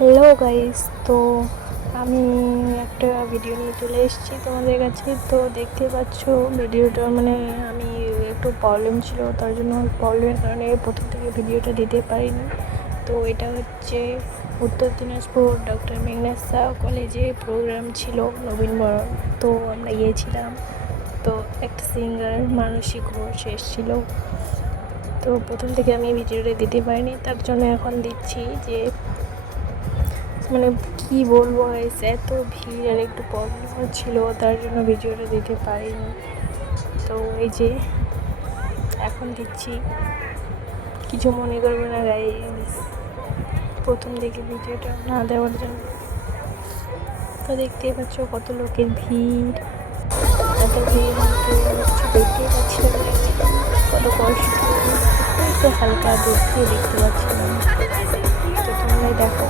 Hello guys, তো আমি একটা ভিডিও নিয়ে চলে এসেছি তোমাদের কাছে। তো দেখতে পাচ্ছ ভিডিওটা, মানে আমি একটু প্রবলেম ছিল, তার জন্য প্রবলেমের কারণে প্রথম থেকে ভিডিওটা দিতে পারিনি। তো এটা হচ্ছে উত্তর দিনাজপুর ডক্টর মেঘনাদ শাহ কলেজে প্রোগ্রাম ছিল নবীনবরণ। তো আমরা গিয়েছিলাম। তো একটা সিঙ্গার মানসী ঘোষ এসেছিল। তো প্রথম থেকে আমি ভিডিওটা দিতে পারিনি, তার জন্য এখন দিচ্ছি। যে মানে কি বলবো গাইস, এত ভিড় আর একটু প্রবলেম হচ্ছিলো, তার জন্য ভিডিওটা দিতে পারিনি। তো এই যে এখন দিচ্ছি, কিছু মনে করবে না গাইস প্রথম থেকে ভিডিওটা না দেওয়ার জন্য। তো দেখতেই পাচ্ছ কত লোকের ভিড়, এত ভিড় কিন্তু কিছু দেখতেই পাচ্ছিলাম না, কত কষ্ট। একটু হালকা দূর থেকে দেখতে পাচ্ছিলাম। তো তোমরাই দেখো